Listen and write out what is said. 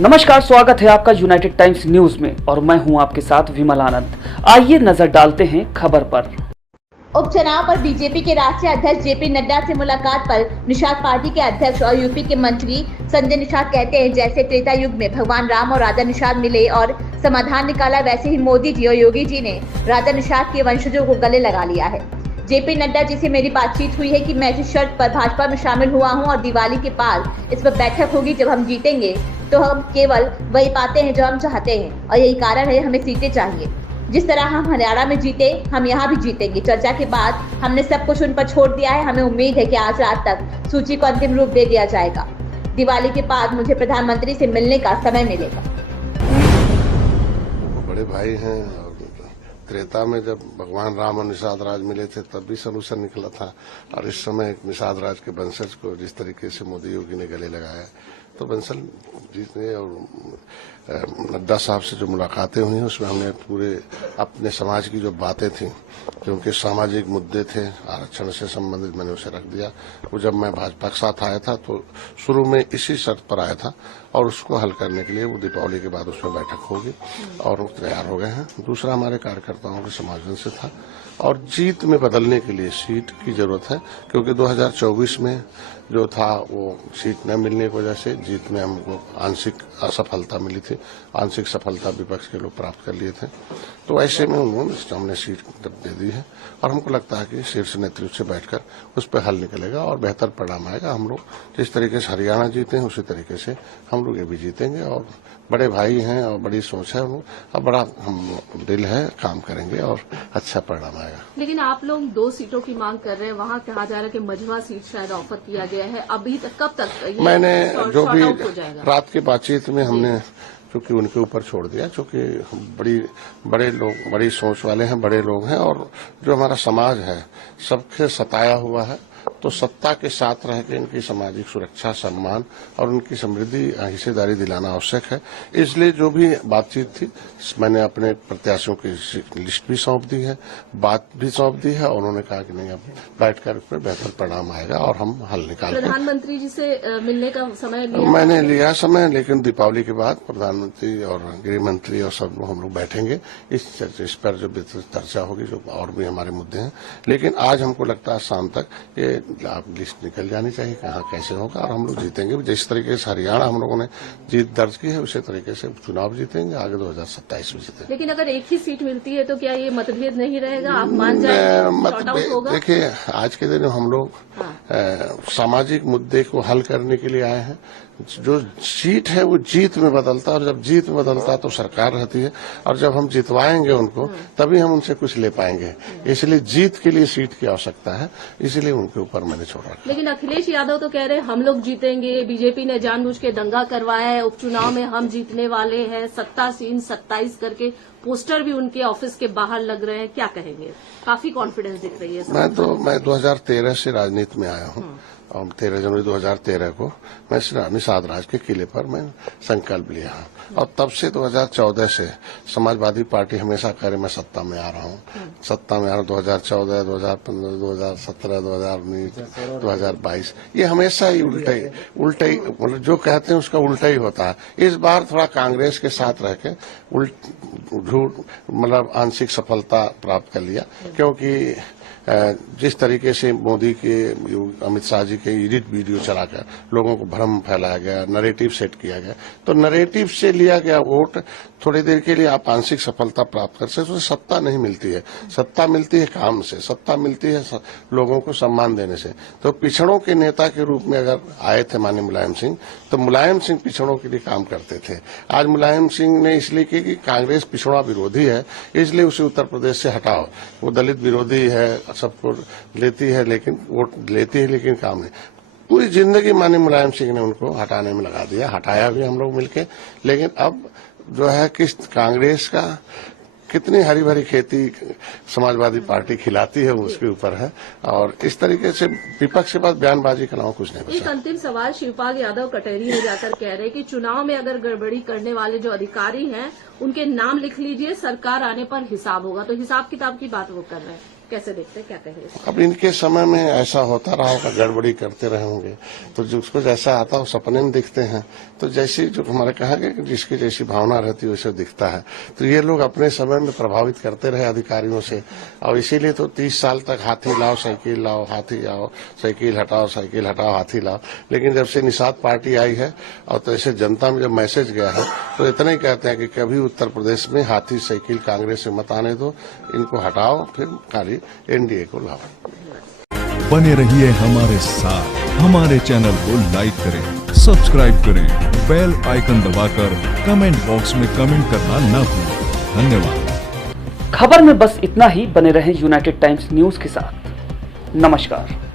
नमस्कार, स्वागत है आपका यूनाइटेड टाइम्स न्यूज में और मैं हूं आपके साथ विमल आनंद। आइए नजर डालते हैं खबर पर। उपचुनाव पर बीजेपी के राष्ट्रीय अध्यक्ष जेपी नड्डा से मुलाकात पर निषाद पार्टी के अध्यक्ष और यूपी के मंत्री संजय निषाद कहते हैं, जैसे त्रेता युग में भगवान राम और राजा निषाद मिले और समाधान निकाला, वैसे ही मोदी जी और योगी जी ने राजा निषाद के वंशजों को गले लगा लिया है। जेपी नड्डा जी से मेरी बातचीत हुई है कि मैं इस शर्त पर भाजपा में शामिल हुआ हूं और दिवाली के बाद इस पर बैठक होगी। जब हम जीतेंगे तो हम केवल वही पाते हैं जो हम चाहते हैं और यही कारण है हमें सीटें चाहिए। जिस तरह हम हरियाणा में जीते, हम यहाँ भी जीतेंगे। चर्चा के बाद हमने सब कुछ उन पर छोड़ दिया है। हमें उम्मीद है कि आज रात तक सूची को अंतिम रूप दे दिया जाएगा। दिवाली के बाद मुझे प्रधानमंत्री से मिलने का समय मिलेगा। बड़े भाई हैं और त्रेता में जब भगवान राम और निषाद राज मिले थे तब भी सलूशन निकला था, और इस समय निषाद राज के वंशज को जिस तरीके से मोदी योगी ने गले लगाया, तो बंसल जी ने और नड्डा साहब से जो मुलाकातें हुई हैं उसमें हमने पूरे अपने समाज की जो बातें थी, जो उनके सामाजिक मुद्दे थे आरक्षण से संबंधित, मैंने उसे रख दिया। वो जब मैं भाजपा के साथ आया था तो शुरू में इसी शर्त पर आया था और उसको हल करने के लिए वो दीपावली के बाद उसमें बैठक होगी और वो तैयार हो गए हैं। दूसरा, हमारे कार्यकर्ताओं के समागम से था और जीत में बदलने के लिए सीट की जरूरत है, क्योंकि 2024 में जो था वो सीट न मिलने की वजह से जीत में हमको आंशिक असफलता मिली थी। आंशिक सफलता विपक्ष के लोग प्राप्त कर लिए थे, तो ऐसे में उन्होंने हमने सीट दे दी है और हमको लगता है कि शीर्ष नेतृत्व से बैठकर उस पर हल निकलेगा और बेहतर परिणाम आएगा। हम लोग जिस तरीके से हरियाणा जीते हैं उसी तरीके से हम लोग ये भी जीतेंगे और बड़े भाई हैं और बड़ी सोच है वो, अब बड़ा हम दिल है, काम करेंगे और अच्छा परिणाम आएगा। लेकिन आप लोग 2 सीटों की मांग कर रहे हैं, वहाँ कहा जा रहा है कि मझवा सीट शायद ऑफर किया गया है। अभी तक कब तक ये मैंने जो भी रात की बातचीत में हमने चूंकि उनके ऊपर छोड़ दिया, चूंकि बड़े लोग बड़ी सोच वाले हैं, बड़े लोग हैं और जो हमारा समाज है सबके सताया हुआ है, तो सत्ता के साथ रह के इनकी सामाजिक सुरक्षा, सम्मान और उनकी समृद्धि हिस्सेदारी दिलाना आवश्यक है। इसलिए जो भी बातचीत थी मैंने अपने प्रत्याशियों की लिस्ट भी सौंप दी है, बात भी सौंप दी है और उन्होंने कहा कि नहीं, अब बैठकर इस पर बेहतर परिणाम आएगा और हम हल निकालेंगे। प्रधानमंत्री जी से मिलने का समय लिया? मैंने लिया समय, लेकिन दीपावली के बाद प्रधानमंत्री और गृह मंत्री और सब लोग हम लोग बैठेंगे इस पर जो चर्चा होगी, जो और भी हमारे मुद्दे हैं। लेकिन आज हमको लगता है शाम तक ये लिस्ट निकल जानी चाहिए कहाँ कैसे होगा और हम लोग जीतेंगे। जिस तरीके से हरियाणा हम लोगों ने जीत दर्ज की है उसी तरीके से चुनाव जीतेंगे, आगे 2027 में जीतेंगे। लेकिन अगर एक ही सीट मिलती है तो क्या ये मतभेद नहीं रहेगा? आप मान जाएंगे? देखिए, आज के दिन हम लोग सामाजिक मुद्दे को हल करने के लिए आए हैं। जो सीट है वो जीत में बदलता है और जब जीत में बदलता है तो सरकार रहती है और जब हम जितवाएंगे उनको तभी हम उनसे कुछ ले पाएंगे। इसलिए जीत के लिए सीट की आवश्यकता है, इसलिए उनके ऊपर मैंने छोड़ा। लेकिन अखिलेश यादव तो कह रहे हैं हम लोग जीतेंगे, बीजेपी ने जानबूझ के दंगा करवाया है, उपचुनाव में हम जीतने वाले हैं, सत्ता सीन 27 करके पोस्टर भी उनके ऑफिस के बाहर लग रहे हैं। क्या कहेंगे? काफी कॉन्फिडेंस दिख रही है। मैं 2013 से राजनीति में आया हूँ और 13 जनवरी 2013 को मैं निषाद राज के किले पर मैं संकल्प लिया और तब से 2014 से समाजवादी पार्टी हमेशा कह रही मैं सत्ता में आ रहा हूँ, सत्ता में आ रहा हूँ। 2014, 2015, 2017, 2019, 2022 ये हमेशा ही उल्टा ही मतलब जो कहते हैं उसका उल्टा ही होता है। इस बार थोड़ा कांग्रेस के साथ रह के झूठ मतलब आंशिक सफलता प्राप्त कर लिया, क्योंकि जिस तरीके से मोदी के अमित शाह जी के एडिट वीडियो चलाकर लोगों को भ्रम फैलाया गया, नैरेटिव सेट किया गया, तो नैरेटिव से लिया गया वोट थोड़ी देर के लिए आप आंशिक सफलता प्राप्त कर सकते, उससे सत्ता नहीं मिलती है। सत्ता मिलती है काम से, सत्ता मिलती है लोगों को सम्मान देने से। तो पिछड़ों के नेता के रूप में अगर आए थे माननीय मुलायम सिंह, तो मुलायम सिंह पिछड़ों के लिए काम करते थे। आज मुलायम सिंह ने इसलिए की कि कांग्रेस पिछड़ा विरोधी है, इसलिए उसे उत्तर प्रदेश से हटाओ। वो दलित विरोधी है, सबको लेती है लेकिन वोट लेती है लेकिन काम नहीं। पूरी जिंदगी माननीय मुलायम सिंह ने उनको हटाने में लगा दिया, हटाया भी हम लोग मिलके। लेकिन अब जो है किस कांग्रेस का कितनी हरी भरी खेती समाजवादी पार्टी खिलाती है उसके ऊपर है और इस तरीके से विपक्ष के पास बयानबाजी के अलावा कुछ नहीं बचा। एक अंतिम सवाल, शिवपाल यादव कटहरी में जाकर कह रहे हैं कि चुनाव में अगर गड़बड़ी करने वाले जो अधिकारी हैं उनके नाम लिख लीजिए, सरकार आने पर हिसाब होगा। तो हिसाब किताब की बात वो कर रहे हैं। कैसे देखते हैं, क्या कहेंगे? अब इनके समय में ऐसा होता रहा होगा, गड़बड़ी करते रहे होंगे, तो जिसको जैसा आता है वो सपने में दिखते हैं। तो जैसी जो हमारे कहा गया कि जिसकी जैसी भावना रहती है वैसे दिखता है। तो ये लोग अपने समय में प्रभावित करते रहे अधिकारियों से, और इसीलिए तो 30 साल तक हाथी लाओ साइकिल लाओ, हाथी आओ साइकिल हटाओ, साइकिल हटाओ हाथी लाओ। लेकिन जब से निषाद पार्टी आई है और तो ऐसे जनता में जब मैसेज गया है तो इतना ही कहते हैं कि कभी उत्तर प्रदेश में हाथी साइकिल कांग्रेस से मत आने दो, इनको हटाओ, फिर खाली एनडीए को लाओ। बने रहिए हमारे साथ, हमारे चैनल को लाइक करें, सब्सक्राइब करें, बेल आइकन दबाकर कमेंट बॉक्स में कमेंट करना ना भूलें। धन्यवाद। खबर में बस इतना ही। बने रहें यूनाइटेड टाइम्स न्यूज के साथ। नमस्कार।